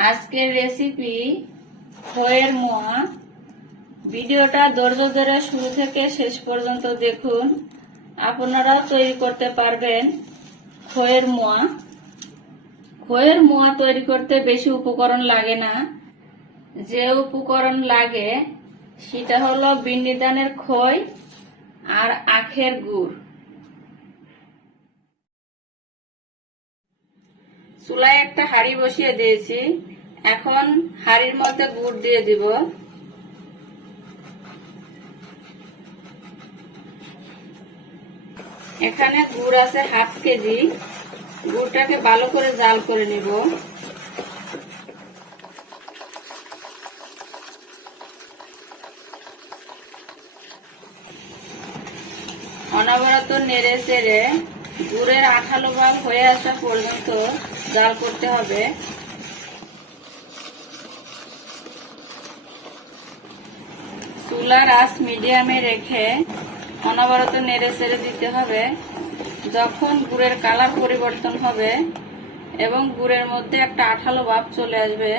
আজকের রেসিপি খইয়ের মোয়া। ভিডিওটা ধৈর্য ধরে শুরু থেকে শেষ পর্যন্ত দেখুন, আপনারাও তৈরি করতে পারবেন খইয়ের মোয়া। খইয়ের মোয়া তৈরি করতে বেশি উপকরণ লাগে না। যে উপকরণ লাগে সেটা হলো বিন্নি ধানের খই আর আখের গুড়। চুলায় একটা হাঁড়ি বসিয়ে দিয়েছি। এখন হাঁড়ির মধ্যে গুড় দিয়ে দিব। এখানে গুড় আছে হাফ কেজি। গুড়টাকে ভালো করে জাল করে নিব। অনবরত নেড়ে চেড়ে গুড়ের আঠালো ভাব হয়ে আসা পর্যন্ত জাল করতে হবে। চুলার আঁচ মিডিয়ামে রেখে অনবরত নেড়ে চেড়ে দিতে হবে। যখন গুড়ের কালার পরিবর্তন হবে এবং গুড়ের মধ্যে একটা আঠালো ভাব চলে আসবে,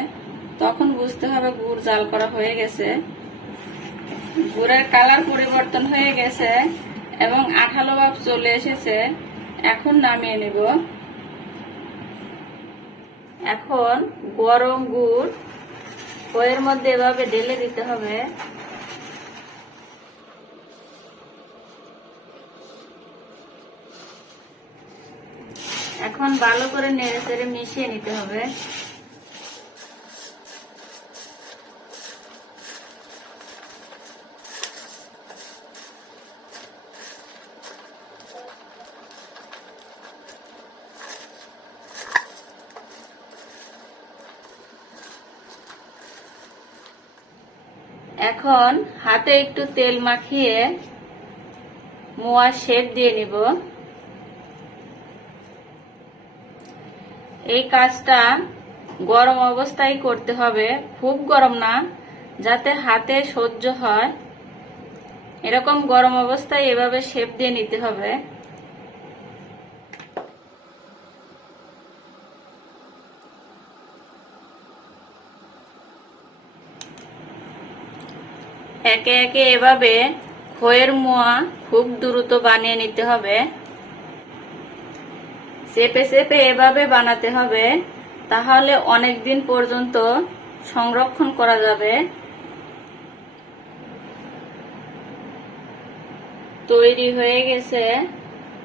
তখন বুঝতে হবে গুড় জাল করা হয়ে গেছে। গুড়ের কালার পরিবর্তন হয়ে গেছে এবং আঠালো ভাব চলে এসেছে। এখন নামিয়ে নেব। এখন গরম গুড় খইয়ের মধ্যে এভাবে ঢেলে দিতে হবে। এখন ভালো করে নেড়ে চেড়ে মিশিয়ে নিতে হবে। এখন হাতে একটু তেল মাখিয়ে মোয়া শেপ দিয়ে নিব। এই কাজটা গরম অবস্থায় করতে হবে, খুব গরম না, যাতে হাতে সহ্য হয়। এরকম গরম অবস্থায় এভাবে শেপ দিয়ে নিতে হবে। একে একে এভাবে খইয়ের মোয়া খুব দ্রুত বানিয়ে নিতে হবে। চেপে চেপে এভাবে বানাতে হবে, তাহলে অনেক দিন পর্যন্ত সংরক্ষণ করা যাবে। তৈরি হয়ে গেছে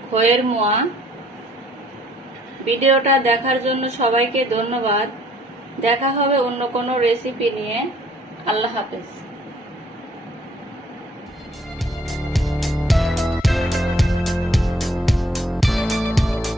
খইয়ের মোয়া। ভিডিওটা দেখার জন্য সবাইকে ধন্যবাদ। দেখা হবে অন্য কোনো রেসিপি নিয়ে। আল্লাহ হাফেজ।